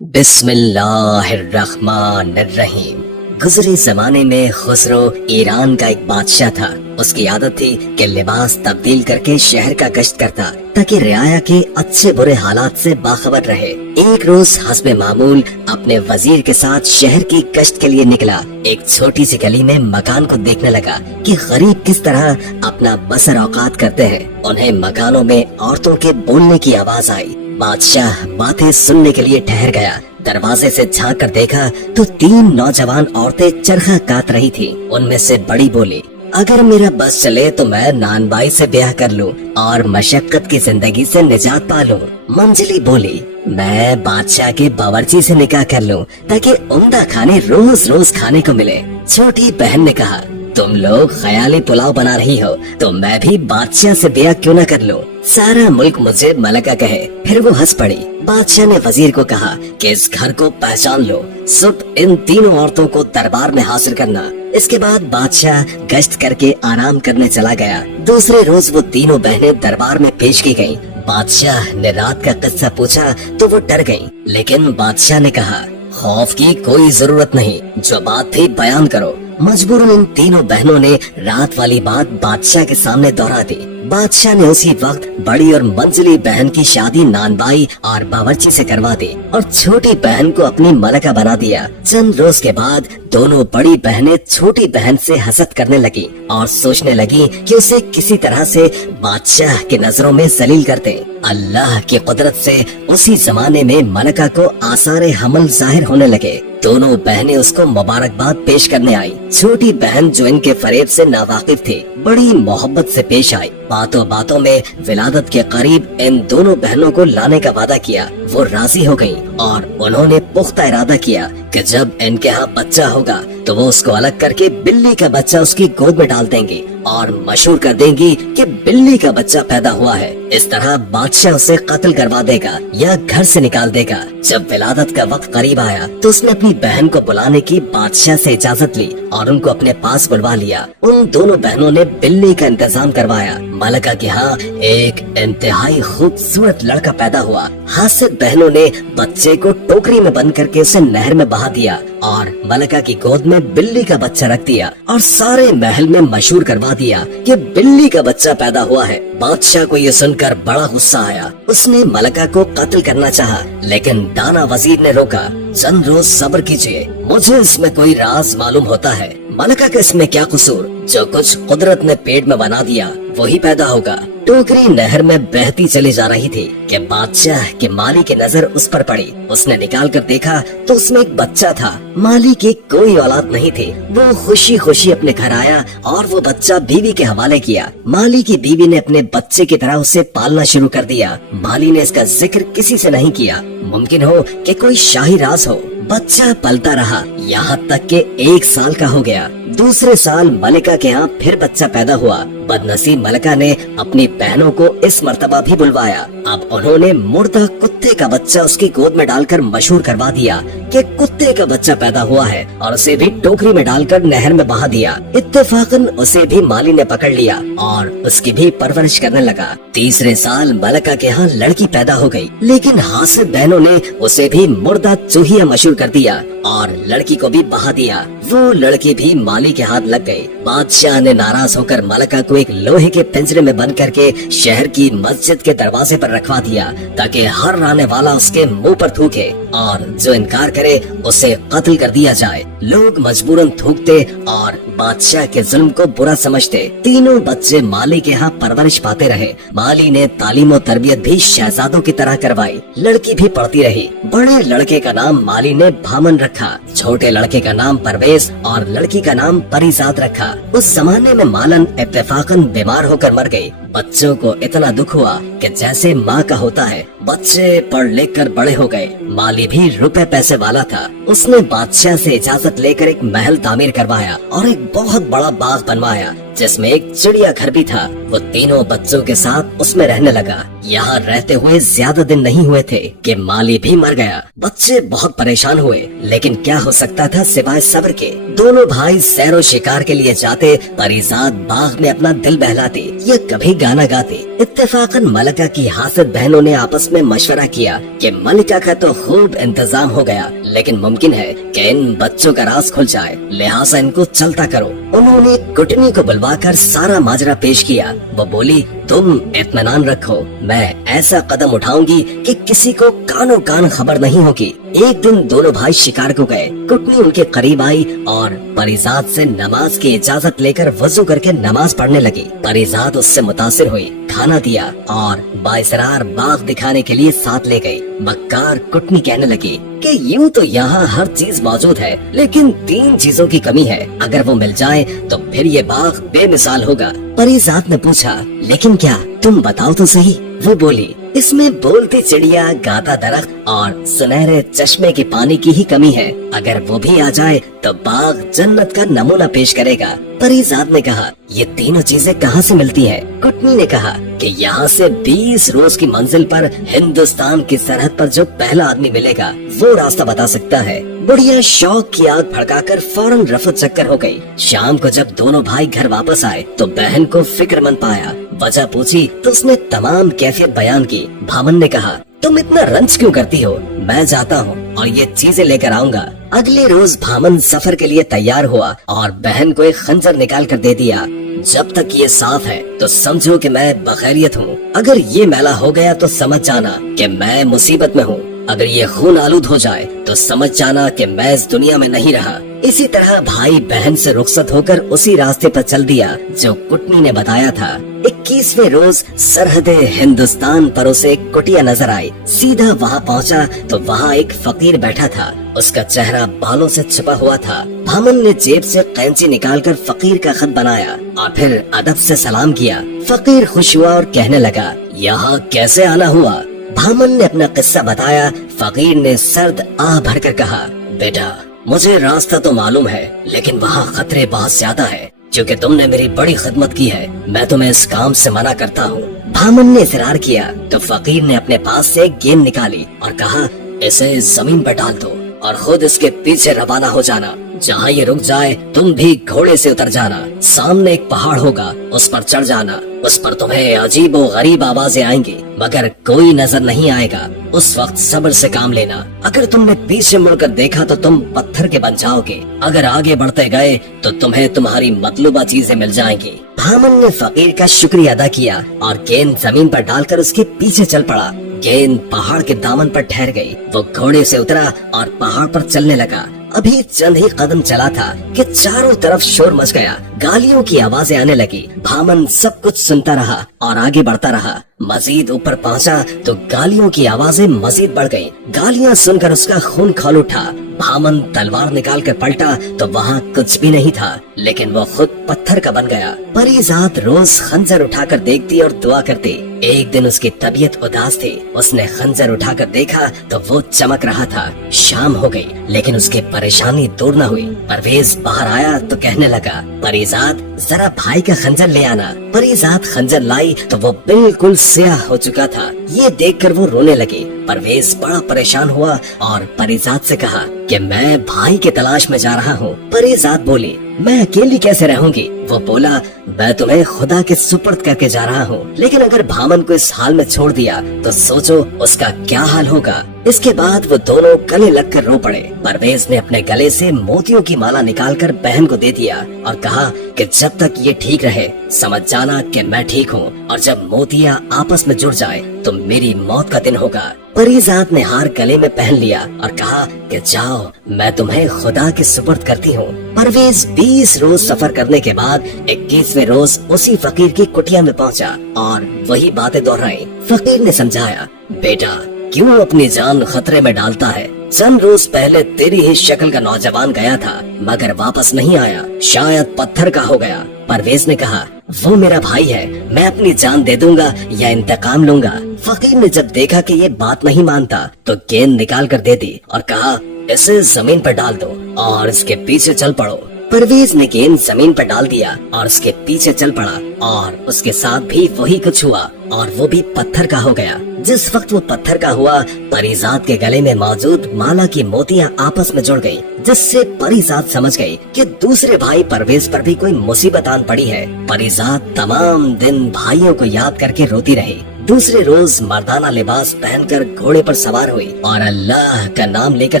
बिस्मिल्लाहिर्रहमानिर्रहीम। गुज़रे जमाने में खुसरो ईरान का एक बादशाह था। उसकी आदत थी कि लिबास तब्दील करके शहर का गश्त करता ताकि रियाया के अच्छे बुरे हालात से बाखबर रहे। एक रोज हस्बे मामूल अपने वजीर के साथ शहर की गश्त के लिए निकला। एक छोटी सी गली में मकान को देखने लगा कि गरीब किस तरह अपना बसर औकात करते हैं। उन्हें मकानों में औरतों के बोलने की आवाज आई। बादशाह बातें सुनने के लिए ठहर गया। दरवाजे से झांक कर देखा तो 3 नौजवान औरतें चरखा काट रही थी। उनमें से बड़ी बोली, अगर मेरा बस चले तो मैं नानबाई से ब्याह कर लूं और मशक्कत की जिंदगी से निजात पा लूं। मंजली बोली, मैं बादशाह के बावर्ची से निकाह कर लूं ताकि उम्दा खाने रोज रोज खाने को मिले। छोटी बहन ने कहा, तुम लोग ख्याली पुलाव बना रही हो तो मैं भी बादशाह से ब्याह क्यों न कर लूं। सारा मुल्क मुझे मलका कहे। फिर वो हंस पड़ी। बादशाह ने वजीर को कहा कि इस घर को पहचान लो, सुबह इन तीनों औरतों को दरबार में हाजिर करना। इसके बाद बादशाह गश्त करके आराम करने चला गया। दूसरे रोज वो तीनों बहनें दरबार में पेश की गयी। बादशाह ने रात का किस्सा पूछा तो वो डर गयी, लेकिन बादशाह ने कहा, खौफ की कोई जरूरत नहीं, जो बात थी बयान करो। मजबूरन इन तीनों बहनों ने रात वाली बात बादशाह के सामने दोहरा दी। बादशाह ने उसी वक्त बड़ी और मंजली बहन की शादी नानबाई और बावर्ची से करवा दी और छोटी बहन को अपनी मलका बना दिया। चंद रोज के बाद दोनों बड़ी बहनें छोटी बहन से हसद करने लगी और सोचने लगी कि उसे किसी तरह से बादशाह की नजरों में जलील करते। अल्लाह की कुदरत से उसी जमाने में मलका को आसारे हमल जाहिर होने लगे। दोनों बहनें उसको मुबारकबाद पेश करने आई। छोटी बहन जो इनके फरेब से नावाकिफ थी, बड़ी मोहब्बत से पेश आई। बातों बातों में विलादत के करीब इन दोनों बहनों को लाने का वादा किया। वो राजी हो गयी और उन्होंने पुख्ता इरादा किया कि जब इनके यहाँ बच्चा होगा तो वो उसको अलग करके बिल्ली का बच्चा उसकी गोद में डाल देंगी और मशहूर कर देंगी कि बिल्ली का बच्चा पैदा हुआ है। इस तरह बादशाह उसे कत्ल करवा देगा या घर से निकाल देगा। जब विलादत का वक्त करीब आया तो उसने अपनी बहन को बुलाने की बादशाह से इजाजत ली और उनको अपने पास बुलवा लिया। उन दोनों बहनों ने बिल्ली का इंतजाम करवाया। मलका के यहाँ एक इंतहाई खूबसूरत लड़का पैदा हुआ। हासिद बहनों ने बच्चे को टोकरी में बंद करके उसे नहर में बहा दिया और मलका की गोद में बिल्ली का बच्चा रख दिया और सारे महल में मशहूर करवा दिया कि बिल्ली का बच्चा पैदा हुआ है। बादशाह को ये सुनकर बड़ा गुस्सा आया। उसने मलका को कत्ल करना चाहा, लेकिन दाना वजीर ने रोका। चंद रोज सब्र कीजिए, मुझे इसमें कोई राज मालूम होता है। मलका का इसमें क्या कसूर, जो कुछ कुदरत ने पेट में बना दिया वही पैदा होगा। टोकरी नहर में बहती चली जा रही थी कि बादशाह के माली की नजर उस पर पड़ी। उसने निकाल कर देखा तो उसमें एक बच्चा था। माली की कोई औलाद नहीं थी। वो खुशी खुशी अपने घर आया और वो बच्चा बीवी के हवाले किया। माली की बीवी ने अपने बच्चे की तरह उसे पालना शुरू कर दिया। माली ने इसका जिक्र किसी से नहीं किया। मुमकिन हो कि कोई शाही राज हो। बच्चा पलता रहा यहाँ तक कि 1 साल का हो गया। दूसरे साल मलिका के यहाँ फिर बच्चा पैदा हुआ। बदनसीब मलिका ने अपनी बहनों को इस मर्तबा भी बुलवाया। अब उन्होंने मुर्दा कुत्ते का बच्चा उसकी गोद में डालकर मशहूर करवा दिया कि कुत्ते का बच्चा पैदा हुआ है और उसे भी टोकरी में डालकर नहर में बहा दिया। इत्तेफाकन उसे भी माली ने पकड़ लिया और उसकी भी परवरिश करने लगा। तीसरे साल मलिका के यहाँ लड़की पैदा हो गई, लेकिन हासिद बहनों ने उसे भी मुर्दा चूहिया मशहूर कर दिया और लड़की को भी बहा दिया। वो लड़की भी माली के हाथ लग गई। बादशाह ने नाराज होकर मलका को एक लोहे के पिंजरे में बंद करके शहर की मस्जिद के दरवाजे पर रखवा दिया ताकि हर आने वाला उसके मुंह पर थूके और जो इनकार करे उसे कत्ल कर दिया जाए। लोग मजबूरन थूकते और बादशाह के जुल्म को बुरा समझते। तीनों बच्चे माली के यहाँ परवरिश पाते रहे। माली ने तालीम और तरबियत भी शहजादों की तरह करवाई। लड़की भी पढ़ती रही। बड़े लड़के का नाम माली ने भामन रखा, छोटे लड़के का नाम परवेज और लड़की का नाम परिजात रखा। उस जमाने में मालन इत्तेफाकन बीमार होकर मर गई। बच्चों को इतना दुख हुआ कि जैसे माँ का होता है। बच्चे पढ़ लिख कर बड़े हो गए। माली भी रुपए पैसे वाला था। उसने बादशाह से इजाजत लेकर एक महल तामीर करवाया और एक बहुत बड़ा बाग बनवाया जिसमें एक चिड़िया घर भी था। वो तीनों बच्चों के साथ उसमें रहने लगा। यहाँ रहते हुए ज्यादा दिन नहीं हुए थे कि माली भी मर गया। बच्चे बहुत परेशान हुए, लेकिन क्या हो सकता था सिवाय सब्र के। दोनों भाई सैरो शिकार के लिए जाते। परीजाद बाग में अपना दिल बहलाते या कभी गाना गाते। इत्तेफाकन मलिका की हासिद बहनों ने आपस में मशवरा किया कि मलिका का तो खूब इंतजाम हो गया, लेकिन मुमकिन है कि इन बच्चों का राज खुल जाए, लिहाजा इनको चलता करो। उन्होंने कुटनी को बुलवाकर सारा माजरा पेश किया। वो बोली, तुम इत्मीनान रखो, मैं ऐसा कदम उठाऊंगी कि किसी को कानो कान खबर नहीं होगी। एक दिन दोनों भाई शिकार को गए। कुटनी उनके करीब आई और परीजाद से नमाज की इजाजत लेकर वजू करके नमाज पढ़ने लगी। परीजाद उससे मुतासिर हुई, खाना दिया और बाइसरार बाग दिखाने के लिए साथ ले गई। मक्कार कुटनी कहने लगी कि यूं तो यहाँ हर चीज मौजूद है, लेकिन 3 चीजों की कमी है। अगर वो मिल जाए तो फिर ये बाग बेमिसाल होगा। परीजाद ने पूछा, लेकिन क्या, तुम बताओ तो सही। वो बोली, इसमें बोलती चिड़िया, गाता दरख्त और सुनहरे चश्मे के पानी की ही कमी है। अगर वो भी आ जाए तो बाग जन्नत का नमूना पेश करेगा। परीजाद ने कहा, ये तीनों चीजें कहाँ से मिलती हैं? कुटनी ने कहा कि यहाँ से 20 रोज की मंजिल पर हिंदुस्तान की सरहद पर जो पहला आदमी मिलेगा वो रास्ता बता सकता है। बुढ़िया शौक की आग भड़काकर फौरन रफू चक्कर हो गई। शाम को जब दोनों भाई घर वापस आए तो बहन को फिक्रमंद पाया। वजह पूछी तो उसने तमाम कैफियत बयान की। भामन ने कहा, तुम इतना रंज क्यों करती हो? मैं जाता हूँ और ये चीजें लेकर आऊंगा। अगले रोज भामन सफर के लिए तैयार हुआ और बहन को एक खंजर निकाल कर दे दिया। जब तक ये साफ है तो समझो कि मैं बखैरियत हूँ, अगर ये मैला हो गया तो समझ जाना कि मैं मुसीबत में हूँ। अगर ये खून आलूद हो जाए तो समझ जाना कि मैं इस दुनिया में नहीं रहा। इसी तरह भाई बहन से रुखसत होकर उसी रास्ते पर चल दिया जो कुटनी ने बताया था। 21वें रोज सरहदे हिंदुस्तान पर उसे एक कुटिया नजर आई। सीधा वहाँ पहुँचा तो वहाँ एक फकीर बैठा था। उसका चेहरा बालों से छिपा हुआ था। भामन ने जेब से कैंची निकालकर फकीर का खत बनाया और फिर अदब से सलाम किया। फकीर खुश हुआ और कहने लगा, यहाँ कैसे आना हुआ? भामन ने अपना किस्सा बताया। फकीर ने सर्द आह भरकर कहा, बेटा, मुझे रास्ता तो मालूम है, लेकिन वहाँ खतरे बहुत ज्यादा है। क्योंकि तुमने मेरी बड़ी खिदमत की है, मैं तुम्हें इस काम से मना करता हूँ। भामन ने इसरार किया तो फकीर ने अपने पास से एक गेंद निकाली और कहा, इसे जमीन पर डाल दो और खुद इसके पीछे रवाना हो जाना। जहाँ ये रुक जाए तुम भी घोड़े से उतर जाना। सामने एक पहाड़ होगा, उस पर चढ़ जाना। उस पर तुम्हें अजीब और गरीब आवाजें आएंगी, मगर कोई नजर नहीं आएगा। उस वक्त सब्र से काम लेना। अगर तुमने पीछे मुड़कर देखा तो तुम पत्थर के बन जाओगे। अगर आगे बढ़ते गए तो तुम्हें तुम्हारी मतलूबा चीजें मिल जाएंगी। भामन ने फकीर का शुक्रिया अदा किया और गेंद जमीन पर डालकर उसके पीछे चल पड़ा। गेंद पहाड़ के दामन पर ठहर गई। वो घोड़े से उतरा और पहाड़ पर चलने लगा। अभी चंद ही कदम चला था कि चारों तरफ शोर मच गया। गालियों की आवाजें आने लगी। भामन सब कुछ सुनता रहा और आगे बढ़ता रहा। मजीद ऊपर पहुंचा तो गालियों की आवाजें मजीद बढ़ गईं। गालियां सुनकर उसका खून खौल उठा। भामन तलवार निकाल कर पलटा तो वहाँ कुछ भी नहीं था, लेकिन वो खुद पत्थर का बन गया। परीजाद रोज खंजर उठाकर देखती और दुआ करती। एक दिन उसकी तबीयत उदास थी। उसने खंजर उठाकर देखा तो वो चमक रहा था। शाम हो गई, लेकिन उसकी परेशानी दूर न हुई। परवेज बाहर आया तो कहने लगा, परीजाद, जरा भाई का खंजर ले आना। परीजाद खंजर लाई तो वो बिल्कुल स्याह हो चुका था। ये देखकर वो रोने लगी। परवेज बड़ा परेशान हुआ और परीजाद से कहा कि मैं भाई की तलाश में जा रहा हूँ। परीजाद बोली, मैं अकेली कैसे रहूंगी? वो बोला, मैं तुम्हें खुदा के सुपुर्द करके जा रहा हूँ, लेकिन अगर भामन को इस हाल में छोड़ दिया तो सोचो उसका क्या हाल होगा। इसके बाद वो दोनों गले लगकर रो पड़े। परवेज ने अपने गले से मोतियों की माला निकालकर बहन को दे दिया और कहा कि जब तक ये ठीक रहे समझ जाना कि मैं ठीक हूँ, और जब मोतियाँ आपस में जुड़ जाए तो मेरी मौत का दिन होगा। परीजाद ने हार गले में पहन लिया और कहा कि जाओ, मैं तुम्हें खुदा के सुपुर्द करती हूँ। परवेज 20 रोज सफर करने के बाद 21वें रोज उसी फकीर की कुटिया में पहुँचा और वही बातें दोहराई। फकीर ने समझाया, बेटा, क्यों अपनी जान खतरे में डालता है? चंद रोज पहले तेरी ही शक्ल का नौजवान गया था, मगर वापस नहीं आया। शायद पत्थर का हो गया। परवेज ने कहा, वो मेरा भाई है, मैं अपनी जान दे दूंगा या इंतकाम लूंगा। फकीर ने जब देखा कि ये बात नहीं मानता तो गेंद निकाल कर दे दी और कहा, इसे जमीन पर डाल दो और इसके पीछे चल पड़ो। परवेज ने गेंद जमीन पर डाल दिया और उसके पीछे चल पड़ा और उसके साथ भी वही कुछ हुआ और वो भी पत्थर का हो गया। जिस वक्त वो पत्थर का हुआ, परीजात के गले में मौजूद माला की मोतियां आपस में जुड़ गई, जिससे परीजात समझ गई कि दूसरे भाई परवेज पर भी कोई मुसीबत आन पड़ी है। परीजात तमाम दिन भाइयों को याद करके रोती रही। दूसरे रोज मर्दाना लिबास पहनकर घोड़े पर सवार हुई और अल्लाह का नाम लेकर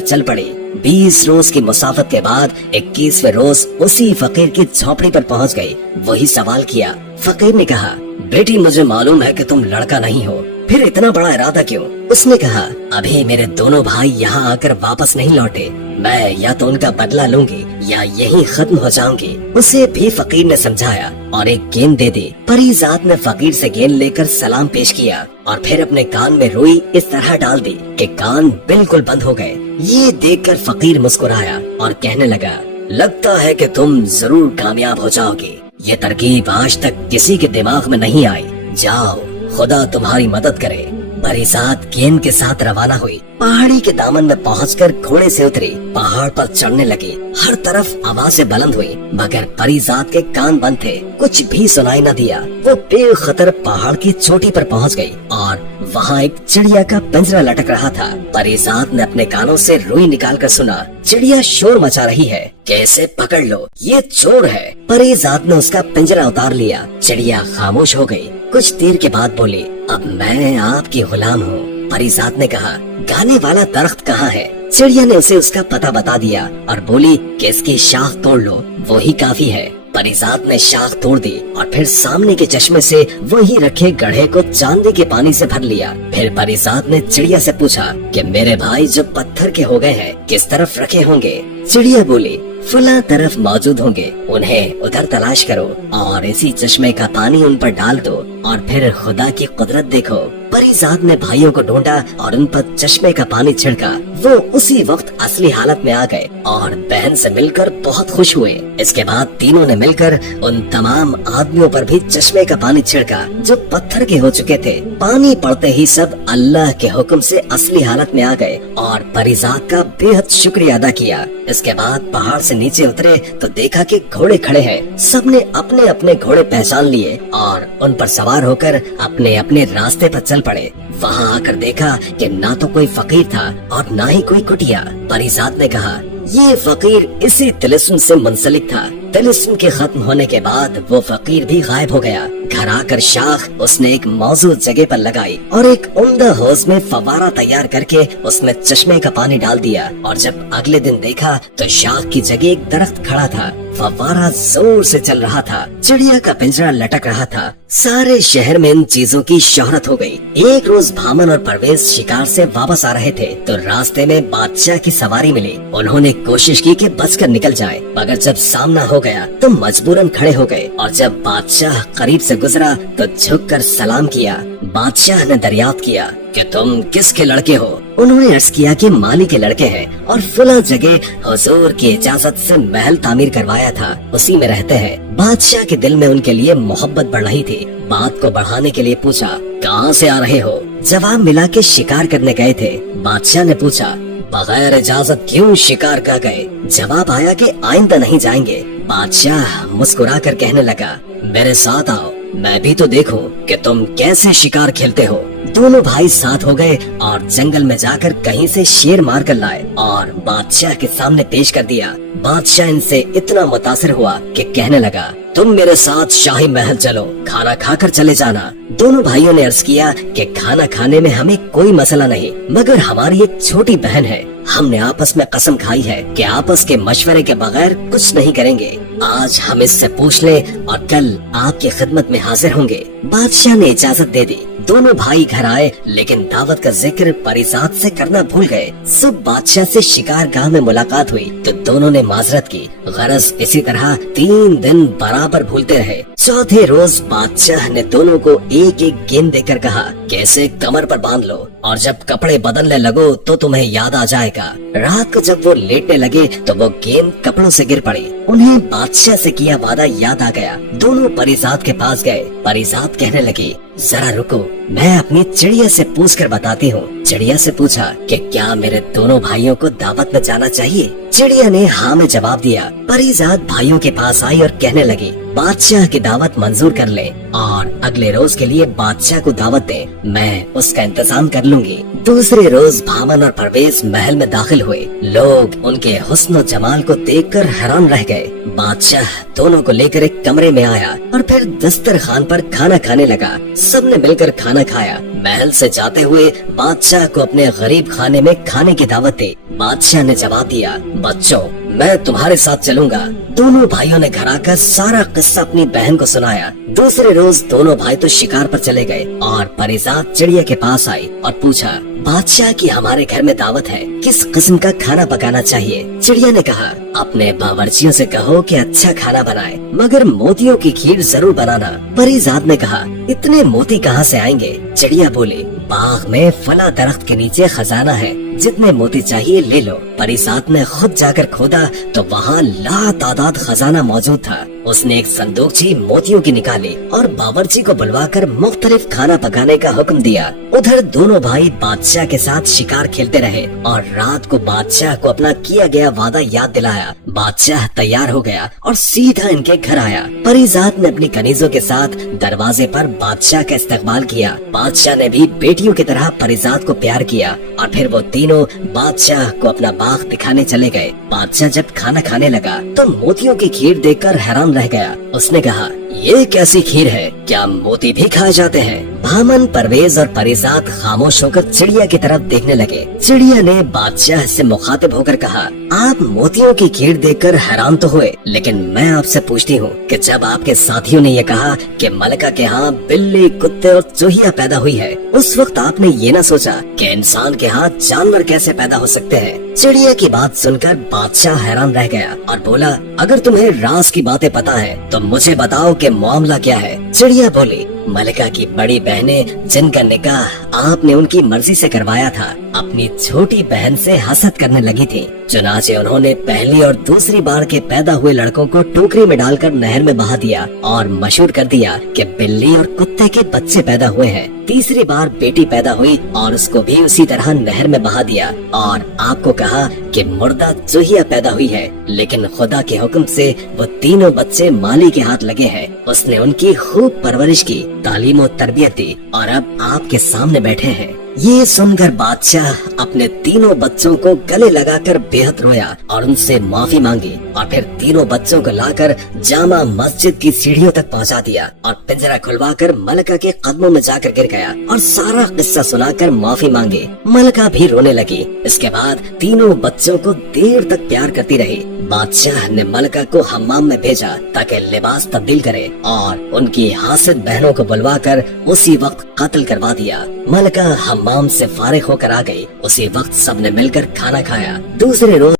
चल पड़ी। 20 रोज की मुसाफत के बाद 21वें रोज उसी फकीर की झोपड़ी पर पहुंच गई। वही सवाल किया। फकीर ने कहा, बेटी मुझे मालूम है कि तुम लड़का नहीं हो, फिर इतना बड़ा इरादा क्यों? उसने कहा, अभी मेरे दोनों भाई यहाँ आकर वापस नहीं लौटे, मैं या तो उनका बदला लूंगी या यही खत्म हो जाऊंगी। उसे भी फकीर ने समझाया और एक गेंद दे दी। परीजात ने फकीर से गेंद लेकर सलाम पेश किया और फिर अपने कान में रुई इस तरह डाल दी कि कान बिल्कुल बंद हो गए। ये देखकर फकीर मुस्कुराया और कहने लगा, लगता है कि तुम जरूर कामयाब हो जाओगे। ये तरकीब आज तक किसी के दिमाग में नहीं आई। जाओ, खुदा तुम्हारी मदद करे। परीजात गेंद के साथ रवाना हुई। पहाड़ी के दामन में पहुंचकर घोड़े से उतरी, पहाड़ पर चढ़ने लगी। हर तरफ आवाजें बुलंद हुई, मगर परीजात के कान बंद थे, कुछ भी सुनाई न दिया। वो बेखतर पहाड़ की चोटी पर पहुंच गई और वहाँ एक चिड़िया का पिंजरा लटक रहा था। परीजात ने अपने कानों से रुई निकालकर सुना, चिड़िया शोर मचा रही है, कैसे पकड़ लो, ये चोर है। परीजात ने उसका पिंजरा उतार लिया। चिड़िया खामोश हो गई। कुछ देर के बाद बोली, अब मैं आपकी गुलाम हूँ। परीजात ने कहा, गाने वाला दरख्त कहाँ है? चिड़िया ने उसे उसका पता बता दिया और बोली कि इसकी शाख तोड़ लो, वही काफी है। परीजात ने शाख तोड़ दी और फिर सामने के चश्मे से वही रखे गड्ढे को चांदी के पानी से भर लिया। फिर परीजात ने चिड़िया से पूछा कि मेरे भाई जो पत्थर के हो गए हैं किस तरफ रखे होंगे? चिड़िया बोली, फला तरफ मौजूद होंगे, उन्हें उधर तलाश करो और इसी चश्मे का पानी उन पर डाल दो और फिर खुदा की कुदरत देखो। परीजात ने भाइयों को ढूंढा और उन पर चश्मे का पानी छिड़का। वो उसी वक्त असली हालत में आ गए और बहन से मिलकर बहुत खुश हुए। इसके बाद तीनों ने मिलकर उन तमाम आदमियों पर भी चश्मे का पानी छिड़का जो पत्थर के हो चुके थे। पानी पड़ते ही सब अल्लाह के हुक्म से असली हालत में आ गए और परीजात का बेहद शुक्रिया अदा किया। इसके बाद पहाड़ से नीचे उतरे तो देखा कि घोड़े खड़े हैं। सबने अपने अपने घोड़े पहचान लिए और उन पर सवार होकर अपने अपने रास्ते पर चल पड़े। वहाँ आकर देखा कि ना तो कोई फकीर था और ना ही कोई कुटिया। परीजात ने कहा, ये फकीर इसी तिलिस्म से मुंसलिक था। तिलिस्म के खत्म होने के बाद वो फकीर भी गायब हो गया। घर आकर शाख उसने एक मौजूद जगह पर लगाई और एक उम्दा हौज में फवारा तैयार करके उसमें चश्मे का पानी डाल दिया। और जब अगले दिन देखा तो शाख की जगह एक दरख्त खड़ा था। फवारा जोर से चल रहा था। चिड़िया का पिंजरा लटक रहा था। सारे शहर में इन चीजों की शोहरत हो गई। एक रोज भामन और परवेज शिकार से वापस आ रहे थे तो रास्ते में बादशाह की सवारी मिली। उन्होंने कोशिश की कि बचकर निकल जाए, मगर जब सामना हो गया तो मजबूरन खड़े हो गए और जब बादशाह करीब से गुजरा तो झुककर सलाम किया। बादशाह ने दरियाफ्त किया कि तुम किसके लड़के हो? उन्होंने अर्ज किया कि माली के लड़के हैं और फला जगह हुजूर की इजाजत से महल तामीर करवाया था, उसी में रहते हैं। बादशाह के दिल में उनके लिए मोहब्बत बढ़ रही थी। बात को बढ़ाने के लिए पूछा, कहाँ से आ रहे हो? जवाब मिला कि शिकार करने गए थे। बादशाह ने पूछा, बगैर इजाजत क्यों शिकार कर गए? जवाब आया कि आइंदा नहीं जाएंगे। बादशाह मुस्कुरा कर कहने लगा, मेरे साथ आओ, मैं भी तो देखूं कि तुम कैसे शिकार खेलते हो। दोनों भाई साथ हो गए और जंगल में जाकर कहीं से शेर मार कर लाए और बादशाह के सामने पेश कर दिया। बादशाह इनसे इतना मुतासिर हुआ कि कहने लगा, तुम मेरे साथ शाही महल चलो, खाना खाकर चले जाना। दोनों भाइयों ने अर्ज किया कि खाना खाने में हमें कोई मसला नहीं, मगर हमारी एक छोटी बहन है। हमने आपस में कसम खाई है कि आपस के मशवरे के बगैर कुछ नहीं करेंगे। आज हम इससे पूछ लें और कल आपकी खिदमत में हाजिर होंगे। बादशाह ने इजाजत दे दी। दोनों भाई घर आए, लेकिन दावत का जिक्र परीजात से करना भूल गए। सुबह बादशाह से शिकार गाह में मुलाकात हुई तो दोनों ने माजरत की। गरज इसी तरह 3 दिन बराबर भूलते रहे। चौथे रोज बादशाह ने दोनों को एक एक गेंद देकर कहा, कैसे कमर पर बांध लो और जब कपड़े बदलने लगो तो तुम्हें याद आ जाएगा। रात को जब वो लेटने लगे तो वो गेंद कपड़ों से गिर पड़ी। उन्हें बादशाह से किया वादा याद आ गया। दोनों परीजात के पास गए। परीजात कहने लगी, जरा रुको, मैं अपनी चिड़िया से पूछकर बताती हूँ। चिड़िया से पूछा कि क्या मेरे दोनों भाइयों को दावत में जाना चाहिए। चिड़िया ने हाँ में जवाब दिया। परीजाद भाइयों के पास आई और कहने लगी, बादशाह की दावत मंजूर कर ले और अगले रोज के लिए बादशाह को दावत दे, मैं उसका इंतजाम कर लूंगी। दूसरे रोज भामन और परवेज महल में दाखिल हुए। लोग उनके हुस्न जमाल को देखकर हैरान रह गए। बादशाह दोनों को लेकर एक कमरे में आया और फिर दस्तरखान पर खाना खाने लगा। सबने मिलकर खाना खाया। महल से जाते हुए बादशाह को अपने गरीब खाने में खाने की दावत दी। बादशाह ने जवाब दिया, बच्चों मैं तुम्हारे साथ चलूंगा। दोनों भाइयों ने घर आकर सारा किस्सा अपनी बहन को सुनाया। दूसरे रोज दोनों भाई तो शिकार पर चले गए और परीजाद चिड़िया के पास आई और पूछा, बादशाह की हमारे घर में दावत है, किस किस्म का खाना पकाना चाहिए। चिड़िया ने कहा, अपने बावर्चियों से कहो कि अच्छा खाना बनाए, मगर मोतियों की खीर जरूर बनाना। परीजाद ने कहा, इतने मोती कहाँ से आएंगे। चिड़िया बोली, बाग में फला दरख्त के नीचे खजाना है, जितने मोती चाहिए ले लो। परीजाद ने खुद जाकर खोदा तो वहाँ लातादाद खजाना मौजूद था। उसने एक संदूकची मोतियों की निकाली और बावर्ची को बुलवाकर मुख्तलिफ खाना पकाने का हुक्म दिया। उधर दोनों भाई बादशाह के साथ शिकार खेलते रहे और रात को बादशाह को अपना किया गया वादा याद दिलाया। बादशाह तैयार हो गया और सीधा इनके घर आया। परीजाद ने अपनी कनीजों के साथ दरवाजे पर बादशाह का इस्तकबाल किया। बादशाह ने भी बेटियों की तरह परीजाद को प्यार किया और फिर वो तीनों बादशाह को अपना बाग दिखाने चले गए। बादशाह जब खाना खाने लगा तो मोतियों की खीर देखकर हैरान रह गया। उसने कहा, ये कैसी खीर है, क्या मोती भी खाए जाते हैं। भामन, परवेज और परीजाद खामोश होकर चिड़िया की तरफ देखने लगे। चिड़िया ने बादशाह से मुखातिब होकर कहा, आप मोतियों की खीर देखकर हैरान तो हुए, लेकिन मैं आपसे पूछती हूँ कि जब आपके साथियों ने ये कहा कि मलका के यहाँ बिल्ली, कुत्ते और चूहिया पैदा हुई है, उस वक्त आपने ये न सोचा कि इंसान के यहाँ जानवर कैसे पैदा हो सकते हैं। चिड़िया की बात सुनकर बादशाह हैरान रह गया और बोला, अगर तुम्हें राज की बातें पता है तो मुझे बताओ कि मामला क्या है। चिड़िया बोली, मलिका की बड़ी बहनें जिनका निकाह आपने उनकी मर्जी से करवाया था, अपनी छोटी बहन से हसद करने लगी थी। चुनाचे उन्होंने पहली और दूसरी बार के पैदा हुए लड़कों को टोकरी में डालकर नहर में बहा दिया और मशहूर कर दिया कि बिल्ली और कुत्ते के बच्चे पैदा हुए हैं। तीसरी बार बेटी पैदा हुई और उसको भी उसी तरह नहर में बहा दिया और आपको कहा कि मुर्दा चूहिया पैदा हुई है, लेकिन खुदा के हुक्म से वो तीनों बच्चे माली के हाथ लगे हैं। उसने उनकी खूब परवरिश की, तालीम और तरबियत दी और अब आपके सामने बैठे हैं। ये सुनकर बादशाह अपने तीनों बच्चों को गले लगाकर बेहद रोया और उनसे माफी मांगी और फिर तीनों बच्चों को लाकर जामा मस्जिद की सीढ़ियों तक पहुंचा दिया और पिंजरा खुलवाकर मलका के कदमों में जाकर गिर गया और सारा किस्सा सुनाकर माफी मांगी। मलका भी रोने लगी। इसके बाद तीनों बच्चों को देर तक प्यार करती रही। बादशाह ने मलका को हम्माम में भेजा ताकि लिबास तब्दील करे और उनकी हासिद बहनों को बुलवाकर उसी वक्त कत्ल करवा दिया। मलका हम्माम से फारिग होकर आ गई। उसी वक्त सबने मिलकर खाना खाया। दूसरे रोज